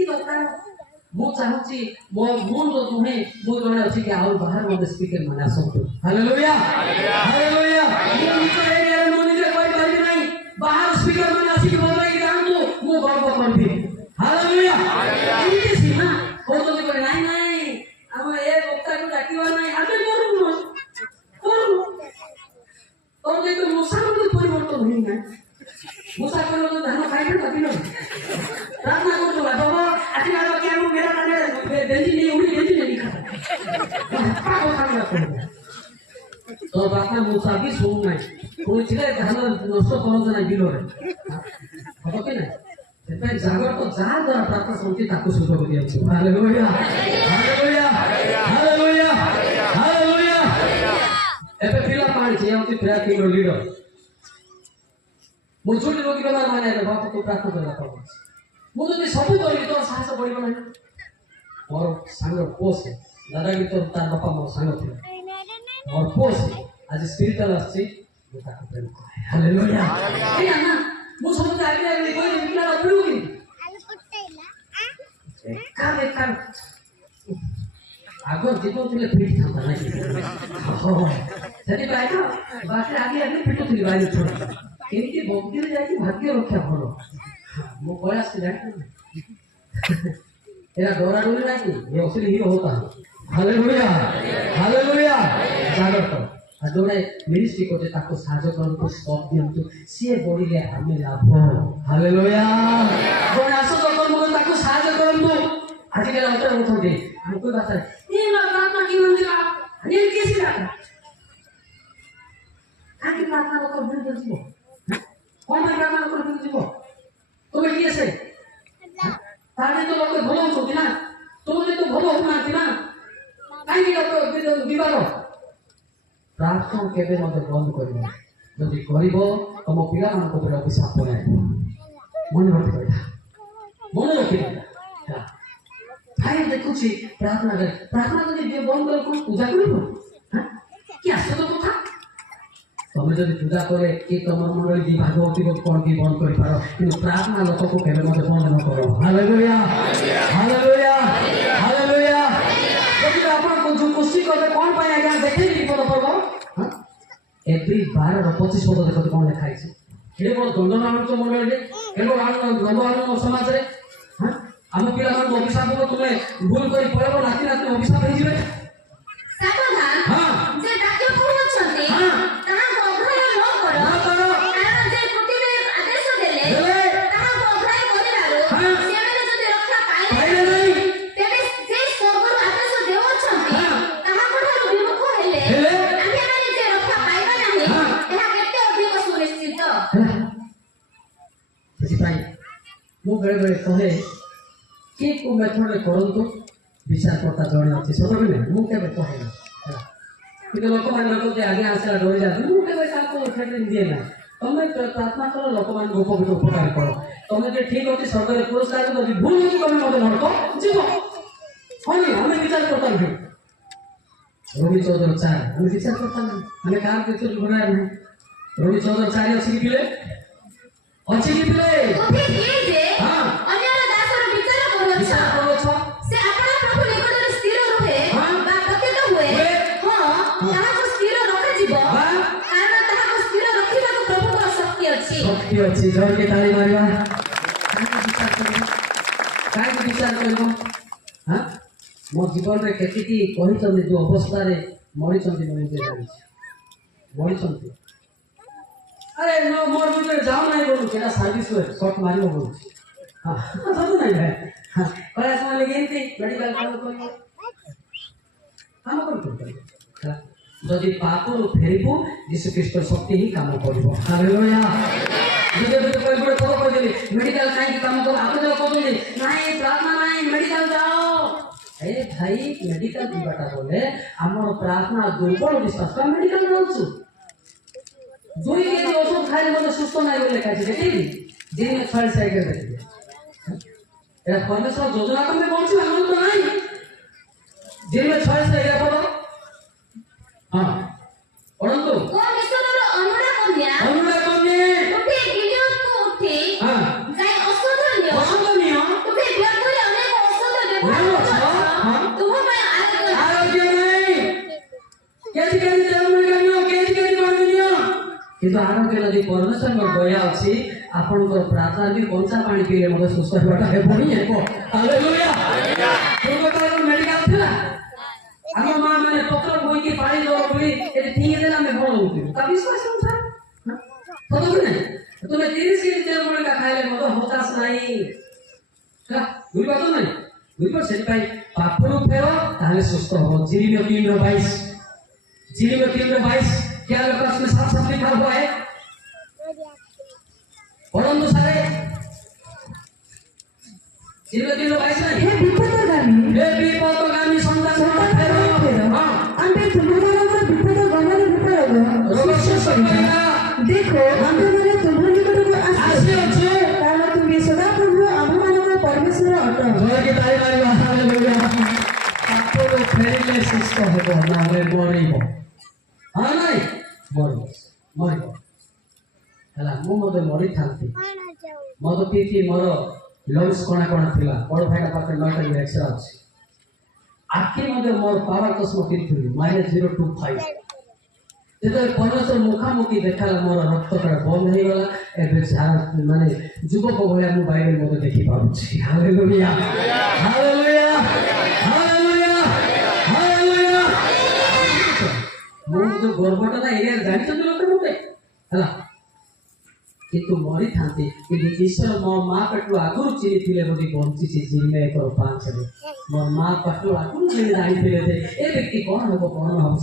कि दरकार मु चाहूची मो मूल तो तुम्हें मु जने अछि कि और बाहर मते स्पीकर माने आसंतु हालेलुया हालेलुया मु निजे एरिया मु निजे कोई बात नहीं बाहर स्पीकर माने आसी बोल रही जानतु मु गर्व करबी हालेलुया इति सीमा हो तो नहीं नहीं हम एक वक्ता को डाकिवा नहीं आबे करू और देखो मूसा को परिवर्तन नहीं है मूसा को तो धान खाइबे तभी न प्रार्थना कर दो बाबा आखिर आ क्या वो मेरा काने बेंजी नहीं उड़ी बेंजी नहीं खाता पागल खाना कर तो बापा मूसा भी सुन नहीं कोई चिले धान नष्ट करन ना बिलो रे हो के ना सेपे जागर तो जा द्वारा प्रार्थना संति ताकू सुजोग दिया छै हालेलुया हालेलुया हालेलुया हालेलुया एबे फिला पानी छै हम प्रेयर टीम लीडर मुझुटी रोगी बेला माने बापा को प्रार्थना करला पड़ो मु जदि सब करी तो साहस पड़िबो नै मोर संग पोस दादा भी तो तार बापा मोर संग थे और पोस आज स्पिरिचुअल आछि मु ताको प्रेम करे हालेलुया ठीक है ना मु सब आगे आगे कोई निकला पड़ोगी काम आगो जीवन थिले फिट था ना हो सेति बाइक बाकी आगे आगे फिट थी बाइक छोड़ केमती भक्ति जाके भाग्य रक्षा भलो मो प्रयास जाके एरा डोरा डोरी नहीं ये असली हीरो होता है हालेलुया हालेलुया जागत आ जोड़े मिनिस्ट्री को ताको साहाय्य करतो सब दियंतु से बढिले हामी लाभ हालेलुया जोड़े आसो तो मु ताको साहाय्य करतो आज के उत्तर उठो दे हमको बात है ये ना प्रार्थना की मंदिर ये कैसे जाता आके प्रार्थना को बिल दो कौन प्रार्थना को बिल दो तुम्हें कैसे ताने तो लोग भलो होती ना तुमने तो भलो होना थी ना काई के तो विवाद प्रार्थना केबे मते बंद करिबो जदि करिबो तम पिला मान को पर अभिशाप पड़ाय मन रखि भाई देखो छी प्रार्थना करे प्रार्थना जदि जे बंद करे कोन पूजा करिबो हां कि आसो तो कथा तमे जदि पूजा करे कि तमर मन दी भागवती को कोन की बंद करि पारो कि प्रार्थना लोक को केबे मते बंद न करो हालेलुया हालेलुया हालेलुया जदि आपण को जो खुशी करे कोन पाए आज्ञा देखे विपद पड़बो हां एवरी 12 और 25 पद देखो कोन लिखाई छै एले को दंडनाम तो मंडल रे एलो गंडवान समाज रे हां हम पिला को अभिशाप को तुमे भूल करी पड़बो नाती नाती अभिशाप हे जिवे सावधान हां जे डाक्टर कोन छथि हां ताहा को अभ्राय न करो कारण जे प्रतिमे आदेश देले ताहा को अभ्राय करिबारो सेमे जदि रक्षा पाइले नहीं तेबे जे स्वर्गरु आदेश देव छथि ताहा कोठारु विमुख हेले आमे माने जे रक्षा पाइबा नाही एहा केते अधिक सुनिश्चित ସେଥିପାଇଁ ମୁଁ ବେଳେବେଳେ କହେ କି କୋଉ ମେଥଡରେ କରନ୍ତୁ ବିଚାରକର୍ତ୍ତା ଜଣେ ଅଛି ସତରେ ନୁହେଁ ମୁଁ କେବେ କହେନା କିନ୍ତୁ ଲୋକମାନେ ଲୋକଟେ ଆଗେ ଆସିଲା ଡରି ଯାଆନ୍ତି ମୁଁ କେବେ ତାକୁ ଟ୍ରେନିଂ ଦିଏ ନା ତମେ ପ୍ରାର୍ଥନା କର ଲୋକମାନଙ୍କୁ ଉପକୃତ ଉପକାର କର ତମେ ଯଦି ଠିକ ଅଛି ସରକାରୀ ପୁରସ୍କାର ଯଦି ଭୁଲ ଅଛି ତମେ ମୋତେ ଧରକ ଯିବ ହନି ଆମେ ବିଚାରକର୍ତ୍ତା ନୁହେଁ ରବି 14:4 ଆମେ ବିଚାରକର୍ତ୍ତା ନୁହେଁ ଆମେ କାହାର କିଛି ଘୋଡ଼ା ନାହିଁ ରବି 14:4 ଅଛି କି ପିଲେ ଅଛି କି ପିଲେ ତୁମେ କିଏ ଯେ ହଁ ଅନ୍ୟର ଦାସର ବିଚାର କରୁଛ से अपना प्रभु निकटरे स्थिर रहे बा पतित हुए हां ताहाको स्थिर रखा जीवो कारण ताहाको स्थिर रखिबा को प्रभु को शक्ति अछि जोर के ताली मारिबा काय विचार करबो हां मो जीवन रे केतिकी कहितले जो अवस्था रे मरि चंदी मरि जे जानि मरि चंदी अरे नो मोर भीतर जाओ नहीं बोलू केना सर्विस हो शॉट मारिबो बोलू हां सब नहीं है हां प्रयास वाले गेंती मेडिकल काम करियो काम करियो जदि पापरु फेरिबो यीशु ख्रीष्ट शक्ति ही काम करिबो हालेलुया जदि तो कोई बड़े खबर कर देली मेडिकल काई काम कर आप जो कहते नहीं प्रार्थना नहीं मेडिकल जाओ ए भाई मेडिकल जीवाटा बोले हमर प्रार्थना दुर्बल विश्वास का मेडिकल जाउछु दुई के औषध खाइले मते सुस्त नाही बोले काची देखि दिन में 6 साइकिल देखि एरा परमेश्वर योजना कमे पहुंची हम तो नहीं दिन में 6 साइकिल पड़ो हां परंतु कोन ईश्वरर अनुरा कन्या उठे गिलियन को उठे हां जाय औषध नियो तुबे व्यर्थरे तुम मैं आरोग्य नहीं केति केति तेल गानियो केति केति मानियो किंतु आरोग्य नदी परमेश्वर को दया अछि आपण को प्रार्थना भी कंचा पानी पीले मते सुस्थ होटा हे बणी हेको हालेलुया पूर्व काल मेडिकल थिला हम मां माने पत्र बोई के पानी दो बोली एते ठीक देला में बोल होती का विश्वास है सर तो नहीं तुम्हें 30 के तेल मुळे का खाइले मते होतास नाही का बुझ बात नहीं बुझ पर सेट पाई पापरू फेरो ताले सुस्थ हो जीव 3:22 जीव 3:22 क्या लोकस में साफ साफ लिखा हुआ है परंतु सारे जीव 3:22 में हे विपदगामी संतान फेरो हां अंते तुम्हारा विपद गमन विपद रोग सुस्थ करेगा देखो अंत में तुम्हारे निकट को आसी अछि कारण तुम सदा प्रभु आममान परमेश्वर अट जोर के ताली मारिबा हालेलुया आपको फेरिले सुस्थ होबो नामे मरिबो हां नहीं मरिबो हला मु मते मरि थांती मते पीती मोर लंग्स कोना कोना थिला बड़ भाईटा पाखे 9टा एक्सरा अछि आखि मते मोर पावर चश्मा पिरथुली -025 जेते परमेश्वर मुखामुखी देखाला मोर रक्त कड़ा बंद हे गला एबे सारा माने जुबक भलिया मु बाइबल मते देखि पाउछि हालेलुया हालेलुया हालेलुया हालेलुया मु तो गर्वटा ना एरिया जानि छ लोक मते हला किंतु मरी थांती किंतु ईश्वर मो मां पेटु आगुरु चिनी थिले बोली बंची छि जिमे कर 5 रे मो मां पेटु आगुरु चिनी जानि थिले जे ए व्यक्ति कोन हबो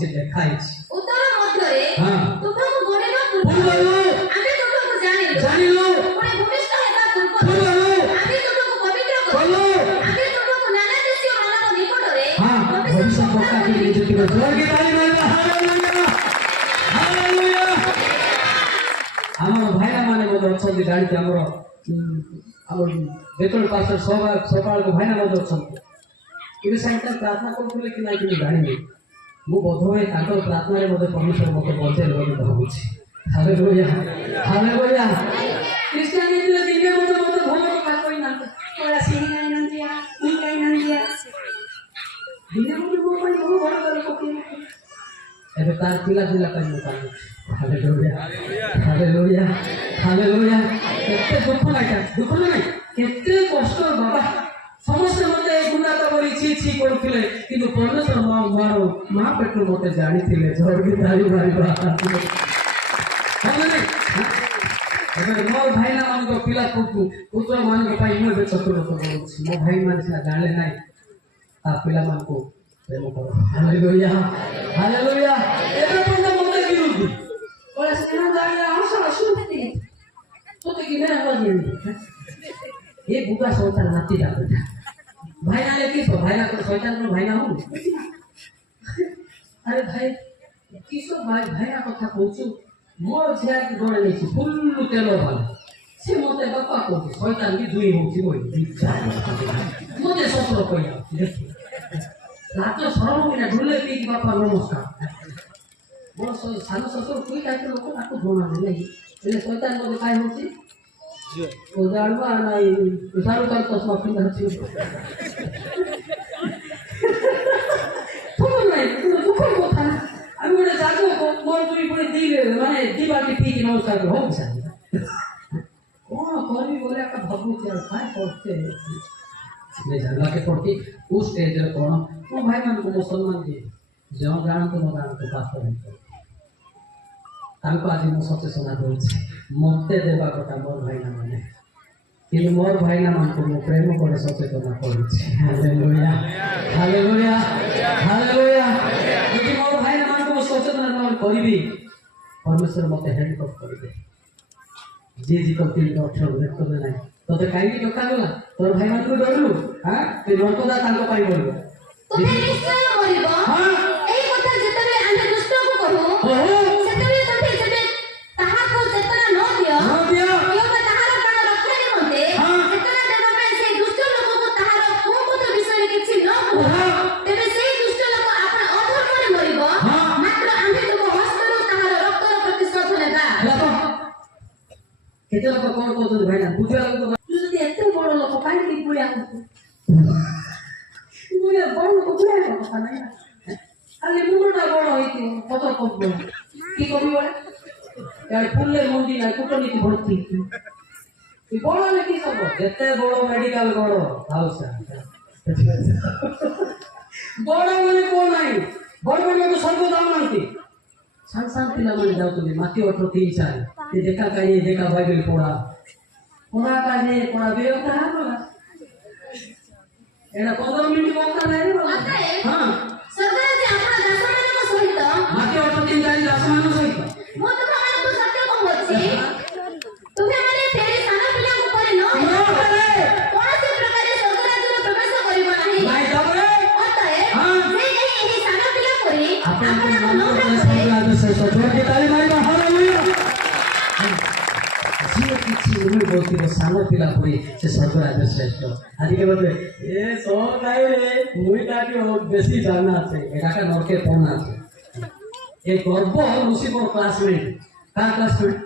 से देखाइ छि उत्तर मध्यरे हां तुमको गोडेना पूर्वरु आमे तुमको जानिलो पुणे भूमिष्ठ हेबा पूर्वरु आमे तुमको पवित्र करो आमे तुमको नाना देशीय मानव निकटरे हां भविष्य पक्का की नियुक्ति को जोर के ताली मारबा हालेलुया हालेलुया आम भाईरा माने मते अछंती गाड़ी हमरो हम बेतल पास्टर सकाळ को भाईना मते अछंती इबे साइटा प्रार्थना करथले कि नाही कि गाड़ी नहीं मु बोधवे ताकर प्रार्थना रे मते परमेश्वर मते बचे लोग भाबुछि हालेलुया हालेलुया क्रिश्चियनिटी ले दिने मते भलो का कोई ना ओला सिनी नाही नंदिया नी काही नंदिया दिने मते वो कोई वो बड़ कर को एबे तार पिला पिला कर मुकान हालेलुया हालेलुया हालेलुया केते दुख नाही केते कष्ट बाबा समस्त मते गुनाह करी छी करथिले किंतु परमेश्वर मारो मां पेटु मते जानि थिले जोरगी ताली मारिबा हालेलुया एबे मोर भाईना मान को पिला पुत्र मान को पाई मो चतुर तो बोलछि मो भाई मान से जाने नाही आ पिला मान को प्रेम करो हालेलुया हालेलुया एबे पंदा मते विरुद्ध ओला सेना दाइला आशा सुनते तो कि मेरा बजे ये बुका सोता नाती दा भाई ना लेके सो भाई ना तो शैतान को भाई ना हो अरे भाई किसो भाई ना कथा कहछु मोर झिया के गोड़े नहीं फुल तेलो वाला से मते बापा को शैतान की दुई होची बोई मते ससुर कोया देखि रात सरम के ढुले पी बापा नमस्कार मोर सानो ससुर कोई काटे लोक ताको जोना नहीं એટલે શૈતાન મતે કાઈ હોતી તો જાણવા નહીં સારું કામ તો સ્વામી નથી થોડું નહીં તો દુઃખ কথা আমি ওটা জাগো মোর দুই পরে দিলে মানে দিবাকে ঠিক নমস্কার হোক স্যার কোন করি বলে একটা ভাবুছি আর কাই করতে मैं जानला के प्रति उस स्टेज रे कोन ओ भाई मान को सम्मान दिए जो गान को बात करें ताको आज मो सचेतना होछि मते देबा कथा मोर भाई ना माने कि मोर भाई ना मान को मो प्रेम करे सचेतना होछि हालेलुया हालेलुया हालेलुया कि मोर भाई ना मान को सचेतना न करबी परमेश्वर मते हेल्प करबे जे जी को तीन अक्षर देखतो नहीं तो काई की कथा गला तोर भाई मान को डरलु हां ते नरकदा ताको पाई बोलबो तुमे निश्चय मरिबो हां एई कथा जेतबे आमे दुष्ट को कहू सेतबे तते जेबे ताहा को जेतना न दियो केबे ताहार प्राण रक्षा निमंते जेतना देबा पे से दुष्ट लोक को ताहार कोन को विषय किछि न कहू तेबे से दुष्ट लोक आपन अधर्म रे मरिबो मात्र आमे तुम हस्तरो ताहार रक्तर प्रतिशोध लेबा केते लोक कोन को भाई ना बुझा लोक ବୁଝିବେ ବଡ଼ ଲୋକ ବୁଝିବା କଥା ନାହିଁ ନା ଖାଲି ମୁଣ୍ଡଟା ବଡ଼ ହେଇଥିବ କତ କବ କି କବି ବଳେ ফুললে মন্দি না কুটনীতি ভর্তি বড় হলে কি সব যেতে বড় মেডিকেল বড় হাউসা বড় বলে কোন নাই বড় বড় লোক স্বর্গ দাম নাকি সাংসার পিলাମାନେ ଯାଉଛନ୍ତି ମାଟି ଅଠର 3-4 ଏ ଦେଖା କାହିଁ ଦେଖା ବାଇବେଲ ପଢା କାହିଁ ପଢା ବିରକ୍ତ ହେଲା ଏଟା 15 ମିନିଟ ବଙ୍କା ନାହିଁ ହଁ ସରକାର ଯେ ଆପଣ ଦାସମାନଙ୍କ ସହିତ ମାଟି ଅଠର 3-4 ଦାସମାନଙ୍କ ସହିତ ମୁଁ ତୁମମାନଙ୍କୁ ସତ୍ୟ କହୁଅଛି ତୁମେମାନେ ଫେରି ସାନ ପିଲାଙ୍କ ପରି ନ ହୋଇ କୌଣସି ପ୍ରକାରେ ସ୍ୱର୍ଗ ରାଜ୍ୟରେ ପ୍ରବେଶ କରିବ ନାହିଁ ଅତଏବ ଯେ କେହି ଏହି ସାନ ପିଲା ପରି ଆପଣଙ୍କ ନମ୍ର ସାନ ପିଲା ପରି ସେ ସ୍ୱର୍ଗରାଜ ଶ୍ରେଷ୍ଠ ଆଜିକେ ବୋଲେ ଏ ସହ ଗାଇରେ ମୁଇ ତାକି ବେଶୀ ଜାନା আছে এটাকে নরকে পড়না আছে এই গর্ব মুসিবর ক্লাসমেট কার ক্লাসমেট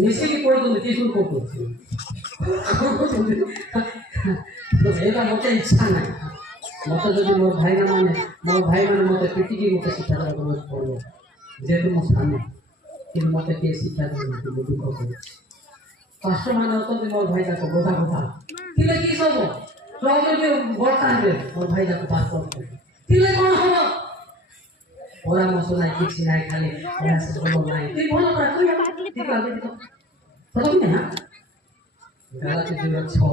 মিশিকি পড়ুଛନ୍ତି টিউশন করতে তো এটা মতে ইচ্ছা নাই মতে যদি মোর ভাই মানে মতে পিটিকি মতে শিক্ষা দেওয়া পড়ব যেহেতু ମୋ ସାନ କିନ୍ତୁ ମତେ କିଏ ଶିକ୍ଷା ଦେଉନାହାନ୍ତି ମୁଁ ଦୁଃଖ କରୁଛି ପାଷ୍ଟରମାନେ ଅଛନ୍ତି ମୋର ଭାଇ ଯାକ କଥା ଥିଲେ କି ସବୁ ପ୍ରଭୁ ବର୍ତ୍ତା ହେବେ ମୋର ଭାଇ ଯାକ ପାଷ୍ଟର ଥିଲେ କ'ଣ ହବ ପରାମର୍ଶ ନାହିଁ କିଛି ନାହିଁ ଖାଲି ପ୍ରୟାସ ଭଲ ନାହିଁ ତୁଇ ଭଲ ପରା କହିବା ଠିକ ଲାଗୁଛି ତ ସତ କି ନା ଗାଲାତି 2:6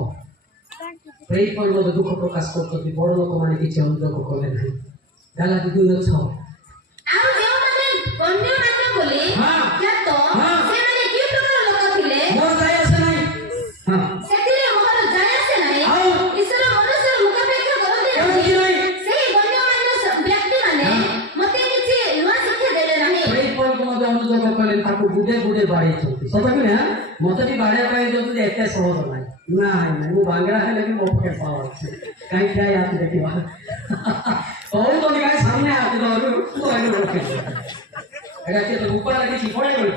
ପ୍ରେଇ ପର୍ବତ ଦୁଃଖ ପ୍ରକାଶ କରୁଛନ୍ତି ବଡ଼ ଲୋକମାନେ କିଛି ଅନୁଯୋଗ କଲେ ନାହିଁ ଗାଲାତି 2:6 ଆଉ ଯେଉଁମାନେ ଗଣ୍ୟ ମାତ୍ର ବୋଲି ଖ୍ୟାତ ସେମାନେ କି ପ୍ରକାର ଲୋକ ଥିଲେ ମୋର ଯାଇ ଆସେ ନାହିଁ ସେଥିରେ ମୋର ଯାଇ ଆସେ ନାହିଁ ଈଶ୍ୱର ମନୁଷ୍ୟର ମୁଖାପେକ୍ଷା କରନ୍ତି ନାହିଁ ସେହି ଗଣ୍ୟମାନ୍ୟ ବ୍ୟକ୍ତିମାନେ ମୋତେ କିଛି ନୂଆ ଶିକ୍ଷା ଦେଲେ ନାହିଁ ପ୍ରେଇ ପର୍ବତ ମଧ୍ୟ ଅନୁଯୋଗ କଲେ ତାକୁ ବୁଡେ ବାଡ଼େଇଛନ୍ତି ସତ କି ନା ମତେ ବି ବାଡ଼େଇବା ପାଇଁ ଯାଉଛନ୍ତି ଏତେ ସହଜ ନାହିଁ ନାଇଁ ମୁଁ ବାଙ୍ଗରା ହେଲେ ବି ମୋ ପାଖେ ପାୱାର ଅଛି କାହିଁକି ଯାଇ ଆସି ଦେଖିବା କହୁଛନ୍ତି କାହିଁ ସାମନେ ଆସି ଧରୁ এটা কি তো উপরে কিছু পড়ে গেল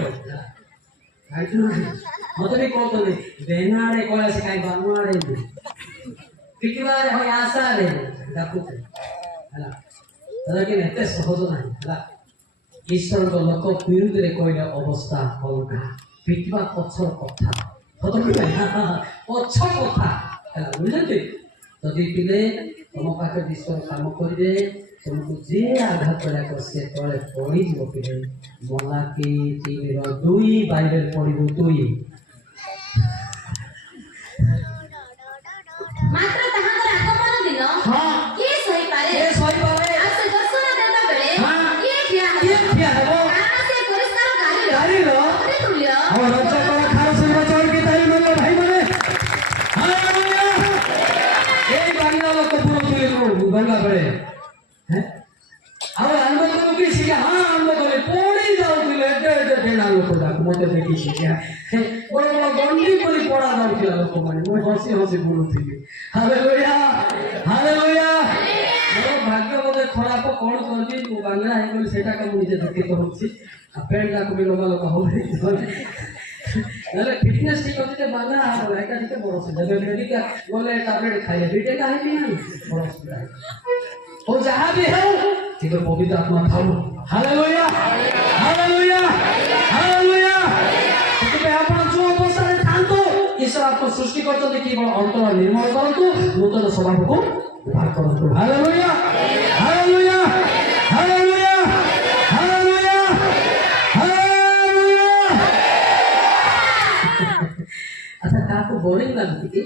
মতো ବି କହୁଛନ୍ତି ବେନାରେ କଳା ସେ କାହିଁ ବାନୁଆରେ ପିଟିବାରେ ହୋଇ ଆଶାରେ ଡାକୁଛି ହେଲା ତାର କି ଏତେ ସହଜ ନାହିଁ ହେଲା ଈଶ୍ୱରଙ୍କ ଲୋକ ବିରୁଦ୍ଧରେ କହିଲେ ଅବସ୍ଥା ଅଲଗା ପିଟିବା ପଛର କଥା ସତ ପଛ କଥା ହେଲା ବୁଝନ୍ତି ଯଦି ପିଲେ ତମ ପାଖରେ ଈଶ୍ୱର କାମ କରିବେ तुमको जे आघात कराक से तले पड़ी जो पिले मलाकी 3:2 बाइबल पढ़िबो तुई मात्र ताहाकर आगमन दिन के सही पारे आ से दर्शन देता बेले के ठिया हेबो आना से पुरस्कार गाली रो तुल्य और रक्षा कर खार से बचाव की ताई मन भाई माने हालेलुया ए बांगला लोक पूरा तुले को गंगा पड़े ଆଉ ଆନନ୍ଦ କି ଶିକ୍ଷା ହଁ ଆନନ୍ଦ କଲେ ପଡ଼ି ଯାଉଥିଲେ ଏତେ ଠେଣା ଲୋକ ତାକୁ ମତେ ଦେଖି ଶିକ୍ଷା ବଡ଼ ବଡ଼ ଗଣ୍ଡି କରି ପଡ଼ା ଯାଉଥିଲା ଲୋକମାନେ ମୁଁ ହସି ବୁଲୁଥିଲି ହାଲେଲୁୟା ହାଲେଲୁୟା ମୋର ଭାଗ୍ୟ ବୋଧେ ଖରାପ କ'ଣ କରିବି ମୁଁ ବାଙ୍ଗରା ହେଇଗଲି ସେଇଟାକୁ ମୁଁ ନିଜେ ଦୁଃଖିତ ହେଉଛି ଆଉ ପ୍ୟାଣ୍ଟ ଯାକୁ ବି ଲମ୍ବା ଲମ୍ବା ହଉ ନହେଲେ ଫିଟନେସ୍ ଠିକ୍ ଅଛି ଯେ ବାଙ୍ଗରା ହେବ ଏଇଟା ଟିକେ ବଡ଼ ଅସୁବିଧା ଏବେ ମେଡ଼ିକାଲ ଗଲେ ଟାବଲେଟ୍ ଖାଇଲେ ଦୁଇଟା କାହିଁକି ନାହିଁ ବଡ଼ ଅସୁବିଧା ଓ ଯାହା ବି ହେଉ କିନ୍ତୁ ପବିତ୍ର ଆତ୍ମା ଥାଉ ହାଲେଲୁୟା ହାଲେଲୁୟା ହାଲେଲୁୟା ସେଥିପାଇଁ ଆପଣ ଯୋଉ ଅବସ୍ଥାରେ ଥାଆନ୍ତୁ ଈଶ୍ୱର ଆପଣ ସୃଷ୍ଟି କରିଛନ୍ତି କେବଳ ଅନ୍ତର ନିର୍ମଳ କରନ୍ତୁ ନୂତନ ସ୍ୱଭାବକୁ ଉଦ୍ଧାର କରନ୍ତୁ hallelujah hallelujah hallelujah hallelujah hallelujah ଆଚ୍ଛା କାହାକୁ ବୋରିଂ ଲାଗୁଛି କି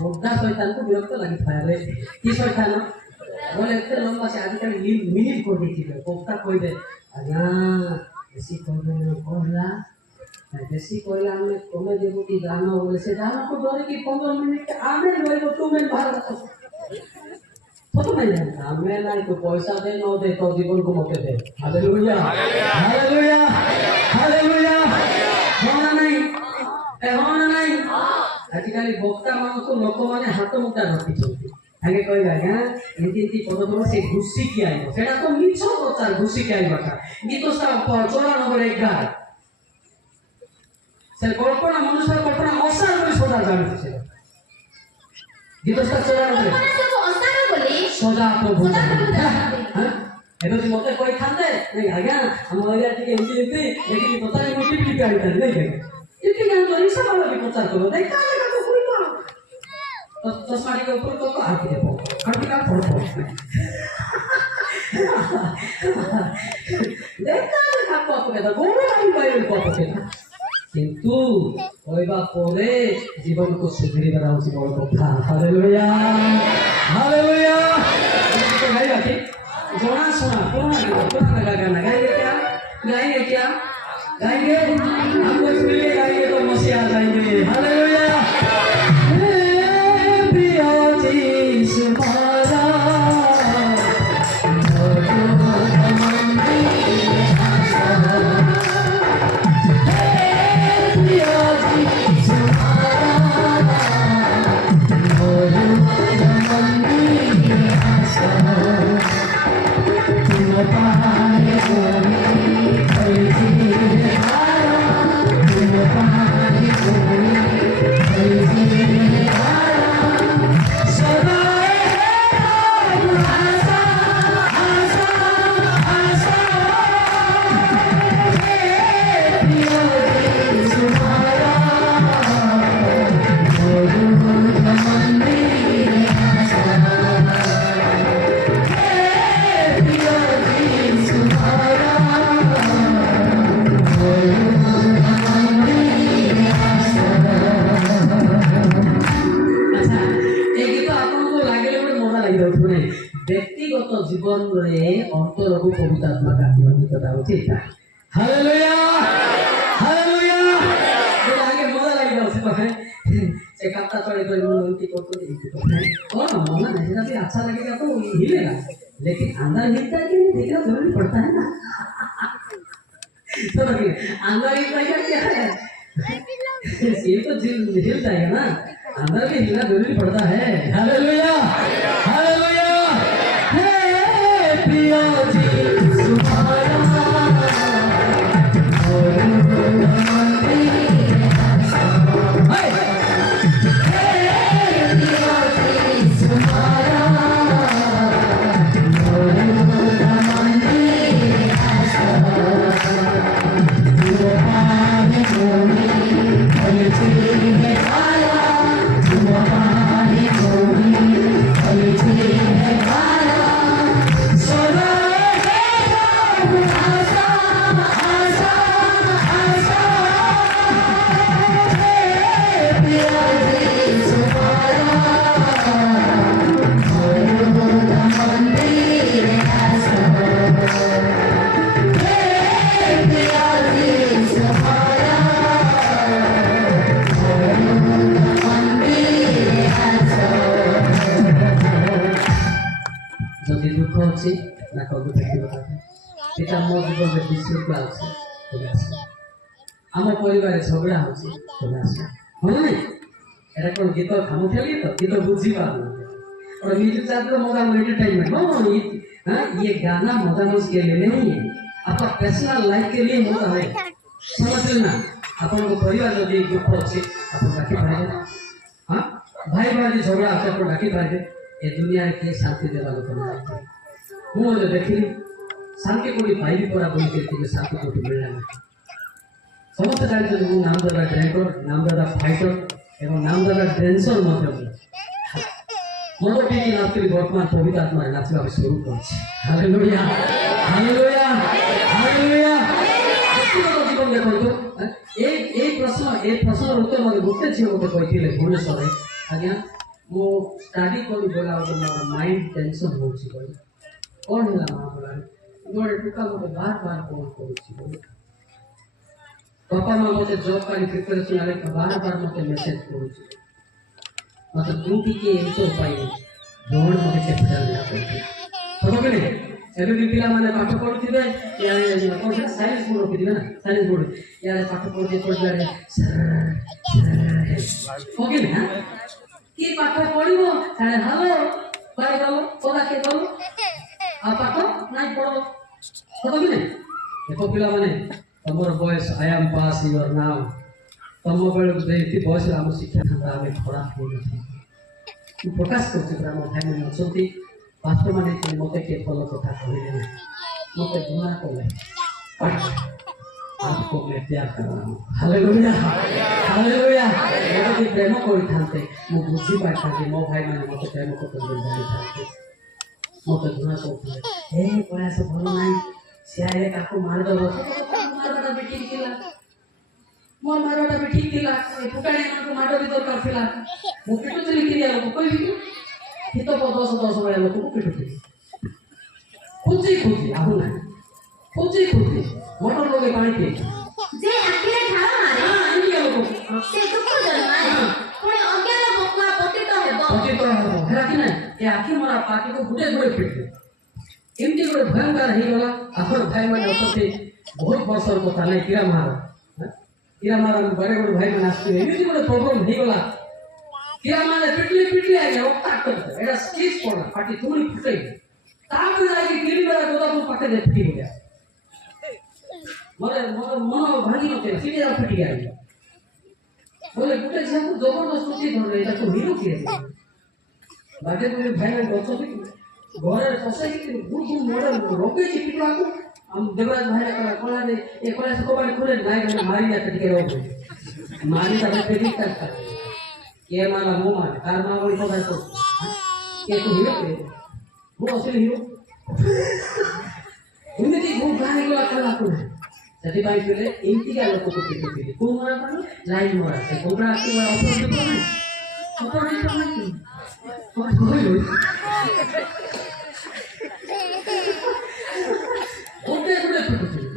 ବୋଧା ଶୈତାନକୁ ବିରକ୍ତ ଲାଗିଥାଏ କି ଶୈତାନ बोले इतने लंबा से आजकल मिनिट को देखिए कोफ्ता कोई दे आजा ऐसी कोयला देसी कोयला हमने कोने देबो की दाना बोले से दाना को डरे की 15 मिनट आमे रोइबो 2 मिनट बाहर तो नहीं जानता हमें ना तो पैसा दे न दे तो जीवन को मौके दे हालेलुया हालेलुया हालेलुया होना नहीं आजकल भक्ता मान को लोक माने हाथ मुटा रखी छथि आगे कह आज्ञा एमती पदक्रम से घुषी की आईब से तो मिछ प्रचार घुषी की आईबाटा गीत 94:11 से कल्पना मनुष्य कल्पना असार बोली सदा जानी से गीत 94 ସଦା ପ୍ରଭୁ ସଦା ପ୍ରଭୁ ଜାଣନ୍ତି। ଏବେ ଯଦି ମତେ କହିଥାନ୍ତେ ନାଇଁ ଆଜ୍ଞା ଆମ ଏରିଆ ଟିକେ ଏମିତି ଦେଖିକି ପଚାରି ମୁଁ ଟିପି ଆଣିଥାନ୍ତି ନାଇଁ ଟିପି ଆଣିଛ ହିସାବ ବି ପ୍ରଚାର କର ନାଇଁ କାଳେ କାକୁ କହିବ ଚଷମା ଟିକେ ଉପରେ କହ ଆଉ ଟିକେ ପକ ଆଉ ଟିକେ ପଡ ଦେଖା ଦେଖା ପକେଇଲା ଗୋଡ଼ ଆଣି ପାଇଲେ ପକେଇଲା କିନ୍ତୁ କହିବା ପରେ ଜୀବନକୁ ସୁଧରିବାର ହେଉଛି ବଡ଼ କଥା ହାଲେଲୁୟା ହାଲେଲୁୟା ଗାଇବା କି ଜଣାଶୁଣା पुराना गाना गाएंगे क्या गाएंगे हमको सुनिए गाएंगे तो मसीह आ जाएंगे हालेलुया हे प्रिय यीशु महाराज व्यक्तिगत जीवन में अंतरକୁ पवित्र आत्मा काटिବା गीतଟା ହେଉଛି ଏଇଟା ହାଲେଲୁୟା ହାଲେଲୁୟା ଯେଟା ଆଗେ ମଜା ଲାଗି ଯାଉଛି ପାଖେ ସେ କାପ୍ତା ଚଢ଼ି କରି ମୁଁ ଏମିତି କରୁଥିଲି कौन मना नहीं जरा भी अच्छा लगेगा तो हिलेगा लेकिन अंदर हिलता है कि नहीं देखना जरूरी पड़ता है ना तो देखिए अंदर हिलता है क्या है ये तो हिल जाएगा ना अंदर भी हिलना जरूरी पड़ता है हालेलुया हालेलुया हे प्रिय यीशु যদি দুঃখ ଅଛି ନା କବି ଦେଖିବ ସେଟା ମୋ ଜୀବନରେ ବିଶୃଙ୍ଖଳା ଅଛି ତମେ ଆସ ଆମ ପରିବାରରେ ଝଗଡ଼ା ହେଉଛି ତମେ ଆସ ହଁ ନାଇଁ এটা কোন গীত খামুখালি তো গীত বুঝি পারবো और म्यूजिक चाहते मजा एंटरटेनमेंट नो ये गाना मजा मौज के लिए नहीं है आपका पर्सनल लाइफ के लिए होता है समझ लेना अपन को परिवार যদি দুঃখ আছে আপন ডাকি পারে हाँ भाई भाई झगड़ा আছে আপন ডাকি পারে ए दुनिया के शांति देवा लोक ना ମୁଁ जो ଦେଖିଲି शांति कोई पाइबी परा बोल के शांति कोई मिलना नहीं ସମସ୍ତେ ଜାଣିଛନ୍ତି ମୁଁ ନାମଦାଦା ଡ୍ରାଇଭର ନାମଦାଦା ଫାଇଟର ଏବଂ ନାମଦାଦା ଡ୍ୟାନ୍ସର ମଧ୍ୟ ମନ ଟିକେ ନାଚୁରୀ ବର୍ତ୍ତମାନ ପବିତ୍ର ଆତ୍ମାରେ ନାଚିବାକୁ শুরু করছে ହାଲେଲୁୟା ହାଲେଲୁୟା ହାଲେଲୁୟା ବ୍ୟକ୍ତିଗତ ଜୀବନ ଦେଖନ୍ତୁ এই ପ୍ରଶ୍ନର ଉତ୍ତର ମୋତେ ଗୋଟେ ଝିଅ ମୋତେ କହିଥିଲେ ଭୁବନେଶ୍ୱରରେ ଆଜ୍ଞା ମୁଁ ଷ୍ଟଡି କରି ଗଲା ବେଳକୁ ମୋର ମାଇଣ୍ଡ ଟେନସନ୍ ହେଉଛି କହିଲେ କ'ଣ ହେଲା ମା ବୋଲାରେ ଗୋଟେ ଟୁକା ମୋତେ ବାର ଫୋନ୍ କରୁଛି पापा माँ मत जॉब का प्रिपरेशन आले बार बार मत मेसेज करूची मत ड्यूटी के एंटर पाई दोन मते कैपिटल ना करते तो बगले एबे भी पिला माने पाठ पढुथिबे यारे कोन साइंस बोर्ड रखिदिबे ना साइंस बोर्ड यारे पाठ पढते पढलारे ओके ना की पाठ पढिबो सारे हेलो बाय गलो ओला के गलो आ पाठ नाइ पढो तो बगले देखो पिला माने तमर बयस I am pass your now तम बेलू देखी बयस आम शिक्षा खाता आम खराब हो प्रकाश कर भाई मैंने अच्छा ବାସ୍ତବ ମାନେ ମତେ କିଏ ଭଲ କଥା କହିଲେ ନାହିଁ ମତେ ଘୃଣା କଲେ आपको मैं प्यार कर रहा हूँ हालेलुया हालेलुया मोदी प्रेम କରିଥାନ୍ତେ ମୁଁ ବୁଝି ପାରିଥାନ୍ତି ମୋ ଭାଇ ମାନେ ମତେ ପ୍ରେମ କରୁଛନ୍ତି ଜାଣିଥାନ୍ତି ମତେ ଘୃଣା କରୁଥିଲେ ଏ ପ୍ରୟାସ ଭଲ ନାହିଁ ସିଆଡ଼େ ତାକୁ ମାରିଦେବ ମାରଟା ବି ଠିକ୍ ଥିଲା ମୋ ମାରଟା ବି ଠିକ୍ ଥିଲା ଫୁଟାଣି ମାନଙ୍କୁ ମାଡ଼ ବି ଦରକାର ଥିଲା ମୁଁ ପିଟୁଥିଲି କିରିଆ ଲୋକ କହିବି ହିତ 10 ଭଳିଆ ଲୋକକୁ ପିଟୁଥିଲି ଖୋଜି ଖୋଜି ଆଉ ନାହିଁ ଖୋଜି ଖୋଜି मोटर लोगे पानी के जे आखिरे ठाड़ मारे इनके लोगों से दुख जन्माए पुणे अज्ञान पक्का पतित हेबो हेरा कि नहीं ये आखिर मोरा पार्टी को गुटे गुटे पिटले एमती गुटे भयंकर ही गला अपन भाई माने असते बहुत वर्षर कथा नहीं कीरा मारा बड़े बड़े भाई माने आसते एमती गुटे प्रॉब्लम ही गला कीरा माने पिटले आ गया ताक एटा स्केच पड़ा पार्टी थोड़ी फुटे ताक जाके टीवी वाला गोदा को पकड़ दे फटी हो गया मोरे मोर मन भांगी नथे सीधे फटी गया बोले गुटे से को जबरदस्ती धर ले ताको हिरो किए बाटे को भाई ने गछो कि घरे फसे कि गुड गुड मोरे रोके छी पिटवा को हम देवराज भाई का कोला दे ए कोला से कोबाड़ खोले नाई ने मारी जाते के रोके मारी तबे पेटी करता के माला मो मार कार मा बोली को भाई को के तो हिरो के वो असली हिरो उन्हें गुड गाने को कला को ସେଥିପାଇଁ କହିଲେ ଏମିତିକା ଲୋକକୁ ପିଟୁଥିଲେ କୋଉ ମରା କଣ ଲାଇନ୍ ମରା ସେ କୋବରା ଆସି ଅପର ଦିନ ନାହିଁ ଅପର ଦିନ ନାହିଁ ଓଟେ ଗୁଟେ ପିଟୁଥିଲେ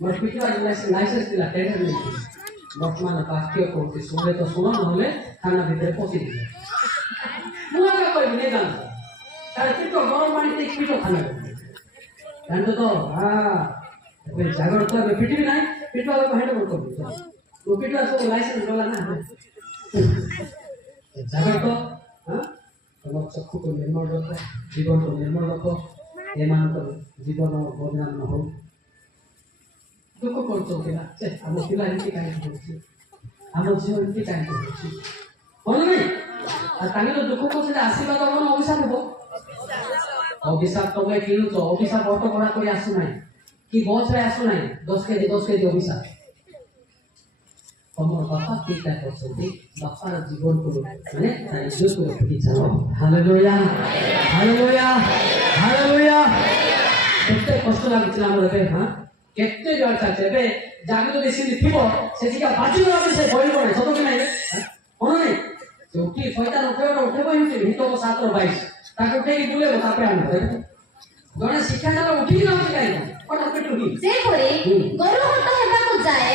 ମୋର ପିଟୁଆ ଲାଇସେନ୍ସ ଥିଲା ଟେଣ୍ଡର ନେଇଥିଲି ବର୍ତ୍ତମାନ ବାକ୍ୟ କହୁଛି ଶୁଣେ ତ ଶୁଣ ନହେଲେ ଥାନା ଭିତରେ ପଶିଯିବେ ମୁଁ ଆଗ କହିବି ନେଇ ଜାଣିଛ ତାର ପିଟ ଗରମ ପାଣି ଦେଇ ପିଟ ଥାନା ଜାଣିଛ ତ जागरूकता में पिटी नहीं पिटवा को हेड कर दो वो पिटवा सब लाइसेंस वाला ना जागरूकता हां तम चक्षु को निर्मल रखो जीवन को निर्मल रखो ए मान को जीवन बदनाम न हो दुख करतो केला से हम पिला इनके काहे होछि हम जीवन इनके काहे होछि बोल नहीं आ तांगे तो दुख को से आशीर्वाद और अभिशाप हो अभिशाप तो मैं किनु तो अभिशाप ऑटो बड़ा कोई आसु नहीं कि बहुत सारे आसु नहीं 10 केजी अभिशाप तमर बापा टीका करछथि बापार जीवन को माने इज्जत को रखि जाओ हालेलुया हालेलुया हालेलुया केते कष्ट लागिଥିଲା हमर बे हां केते जड़ चाचेबे जागे तो देसी थिबो सेटिका बाजी वाला से बड़ी पड़े सतो कि नहीं कोन नहीं जोटी फयता उठेबो हिते हितो 722 ताको उठेकी बुलेबो तापे आन जने शिक्षा जाला उठी ना उठी काई कोन पेटुकी से परे गरु हट हेबा को जाए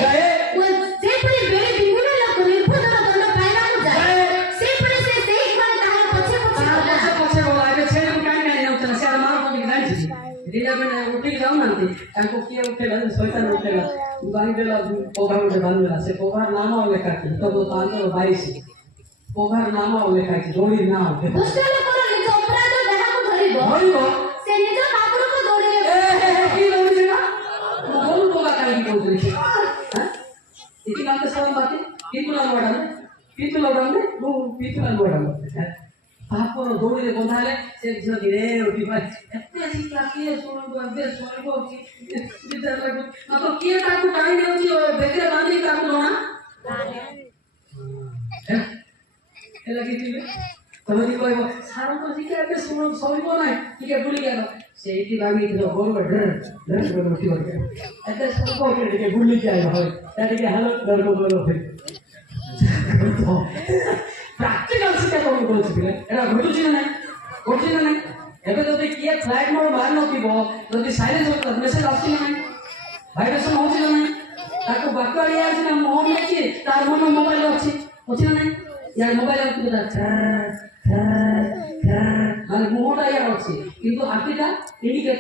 से परे बेरे बिंगुना लोक निर्भदर दंड पाइबा को जाए से परे से खान तार पछे बोला आगे से काई काई नउतला से मार को कि जानि छी दिना में उठी जाऊ नांती ताको किए उठेला शैतान उठेला बांधी देला पोघा उठे बांधला से पोघा नाम लेखा की तो 522 पोघा नाम लेखा की जोड़ी नाम दुष्ट लोकर निज अपराध देहा को धरिबो से निज ठाकुर को दौड़े की दौड़ी ना बोल पोघा काई की बोल रही हां इति नाम से सब बातें पितुला लोडाने वो पितुला लोडाने आपको दौड़ी रे बंधाले से झ धीरे उठी पाई एते शिक्षा किए सुनो अबे स्वर्ग की विचार लागो ना तो किए ताकू टाइम देउची बेके बांधी ताकू लोना ए लगी थी तमदी कहबो सारो तो शिक्षा एते सुनो सरिबो नाही ठीक है भूली गया सेठी लागी तो गोल डर उठी गया एते सब को के भूली जाए हो ताकि हालत डर को बोलो फिर प्रैक्टिकल शिक्षा कोन बोलछि बिले एरा घटुछि ना नहीं एबे जदि किए फ्लाइट मोड मार न थिबो जदि साइलेंस होत मेसेज आछि ना नहीं वाइब्रेशन होछि ना नहीं ताको बाकड़ी आछि ना मोहन अछि तार मन मोबाइल अछि ना नहीं यार मोबाइल आछि तो माने मोहटा यार अछि किंतु आपिटा इंडिकेट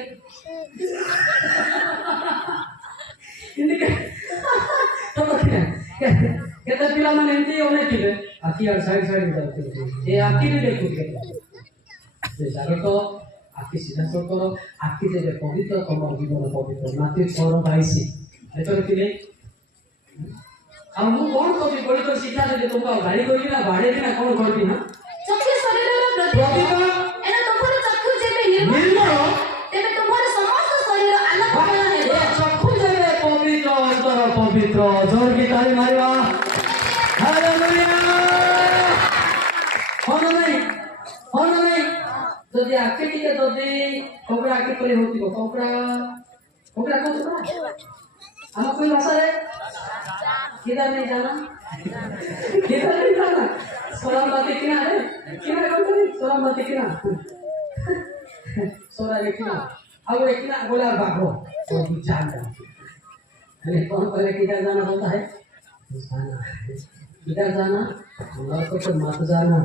तो बखिया केते पिला माने एंती ओने थिबे आखि और साइड जाते ए आखि ने देखु से जागे तो आखि सीधा सर करो आखि जे पवित्र तम जीवन पवित्र माथि 6:22 एतो थिले हम कोन कभी बड़ी तो शिक्षा दे तुमको गाड़ी कोई ना बाड़े ना कोन करती ना चक्षु शरीर रो प्रतिभा एना तोफर चक्षु जदि आके टिके जदि कंकड़ा आके परे होती को कंकड़ा कंकड़ा को सुना हम कोई भाषा रे किधर नहीं जाना किधर नहीं जाना सोराम बाती किना है किना कंकड़ी सोराम बाती किना सोरा रे किना अब एक किना बोला बागो तो जान अरे कौन करे किधर जाना होता है जाना किधर जाना तो मत जाना